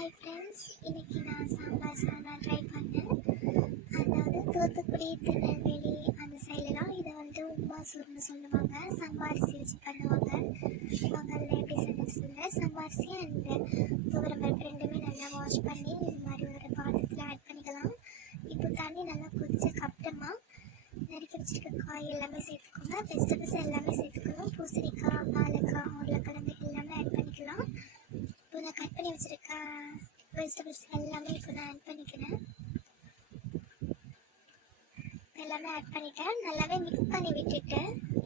Hi friends இன்னைக்கு நான் சாம்பார் சாதம் ட்ரை பண்ணேன். அதாவது தூத்துக்குடி திருநெல்வேலி அந்த சைடுலாம் இதை வந்து உமா சோறுன்னு சொல்லுவாங்க. சம்பாரிசி வச்சு பண்ணுவாங்க. அவங்க எப்படி செஞ்சு சொல்ல சம்பாரிசி அண்ட் துவரம் பருப்பு ரெண்டுமே நல்லா வாஷ் பண்ணி இந்த மாதிரி ஒரு பாத்திரத்தில் ஆட் பண்ணிக்கலாம். இப்போ தண்ணி நல்லா கொதிச்சதுக்கு அப்புறமா நறுக்கி வச்சிருக்க காய் எல்லாமே சேர்த்துக்கோங்க. வெஜிடபிள்ஸ் எல்லாமே சேர்த்துக்கணும் பூசணிக்காய் வாழைக்காய் உருளைக்கிழங்கு எல்லாமே ஆட் பண்ணிக்கலாம். இப்போ நான் கட் பண்ணி வச்சுருக்கேன் வெஜிடபிள்ஸ் எல்லாமே இப்போ நான் ஆட் பண்ணிக்கிறேன் எல்லாமே ஆட் பண்ணிட்டேன் நல்லாவே மிக்ஸ் பண்ணி விட்டுட்டு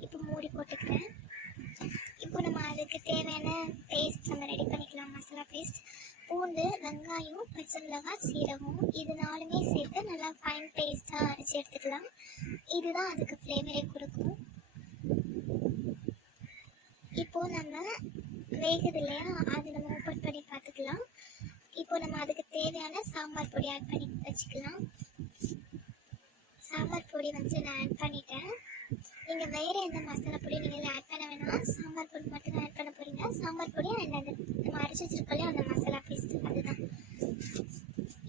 இப்போ மூடி போட்டுக்கிறேன் இப்போ நம்ம அதுக்கு தேவையான பேஸ்ட் நம்ம ரெடி பண்ணிக்கலாம் மசாலா பேஸ்ட் பூண்டு வெங்காயம் பச்சை மிளகாய் சீரகம் இது நாலுமே சேர்த்து நல்லா ஃபைன் பேஸ்ட்டாக அரைச்சி எடுத்துக்கலாம் இதுதான் அதுக்கு ஃப்ளேவரே கொடுக்கும் இப்போ நம்ம வேகுது இல்லையா அது நம்ம ஓப்பன் பண்ணி பார்த்துக்கலாம் இப்போ நம்ம அதுக்கு தேவையான சாம்பார் பொடி ஆட் பண்ணி வச்சுக்கலாம். சாம்பார் பொடி வந்து நான் ஆட் பண்ணிட்டேன். நீங்கள் வேறு எந்த மசாலா பொடி நீங்கள் ஆட் பண்ண வேணாம் சாம்பார் பொடி மட்டும் தான் ஆட் பண்ண போகிறீங்க சாம்பார் பொடி அண்ட் அந்த நம்ம அரைச்சி வச்சிருக்கோம் அந்த மசாலா பேஸ்ட் அதுதான்.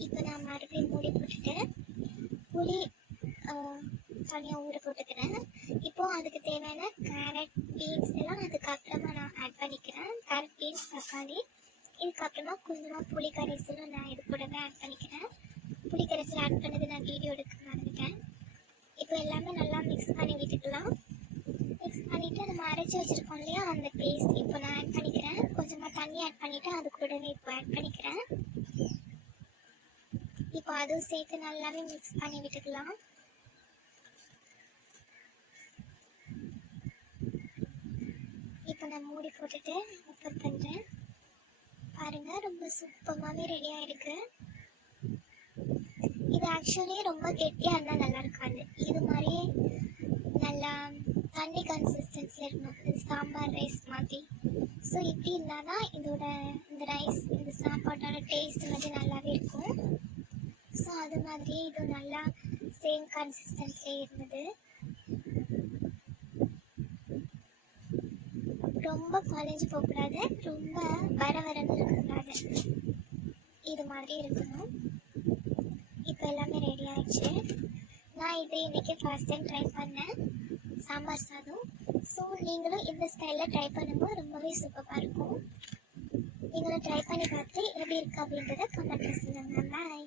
இப்போ நான் மறுபடியும் மூடி போட்டுட்டு புளி தனியாக ஊற போட்டுக்கிறேன். இப்போ அதுக்கு தேவையான கேரட் பீன்ஸ் எல்லாம் அதுக்கப்புறமா நான் ஆட் பண்ணிக்கிறேன். கேரட் பீன்ஸ் தக்காளி கொஞ்சமாக புளி கரைசலும் நான் இது கூடவே ஆட் பண்ணிக்கிறேன். புளி கரைசல் ஆட் பண்ணது நான் வீடியோ எடுக்க மறந்துட்டேன். இப்போ எல்லாமே நல்லா மிக்ஸ் பண்ணி விட்டுக்கலாம். மிக்ஸ் பண்ணிவிட்டு நம்ம அரைச்சி வச்சுருக்கோம் இல்லையா? அந்த பேஸ்ட் இப்போ நான் ஆட் பண்ணிக்கிறேன். கொஞ்சமாக தண்ணி ஆட் பண்ணிவிட்டு அது கூடவே இப்போ ஆட் பண்ணிக்கிறேன். இப்போ அதுவும் சேர்த்து நல்லாவே மிக்ஸ் பண்ணி விட்டுக்கலாம். இப்போ நான் மூடி போட்டுட்டு ஓப்பன் பண்ணுறேன் பாருங்க ரொம்ப சூப்பராகவே ரெடியாக இருக்குது இது ஆக்சுவலி ரொம்ப கெட்டியாக இருந்தால் நல்லா இருக்காது. இது மாதிரியே நல்லா தண்ணி கன்சிஸ்டன்சியில் இருக்கணும் இது சாம்பார் ரைஸ் மாதிரி. ஸோ இப்படி இருந்தால் தான் இதோட இந்த ரைஸ் இந்த சாப்பாட்டோட டேஸ்ட் வந்து நல்லாவே இருக்கும். ஸோ அது மாதிரியே இது நல்லா சேம் கன்சிஸ்டன்சிலே இருந்தது. ரொம்ப குழஞ்சி போகக்கூடாது. ரொம்ப வர வரன்னு இருக்கக்கூடாது. இது மாதிரி இருக்கணும். இப்போ எல்லாமே ரெடி ஆயிடுச்சு. நான் இது இன்னைக்கு ஃபர்ஸ்ட் டைம் ட்ரை பண்ணேன். சாம்பார் சாதம். ஸோ நீங்களும் இந்த ஸ்டைலில் ட்ரை பண்ணும்போது ரொம்பவே சூப்பராக இருக்கும். நீங்களும் ட்ரை பண்ணி பார்த்துட்டு எப்படி இருக்குது அப்படின்றத கமெண்ட்டில் சொல்லுங்கள் பாய்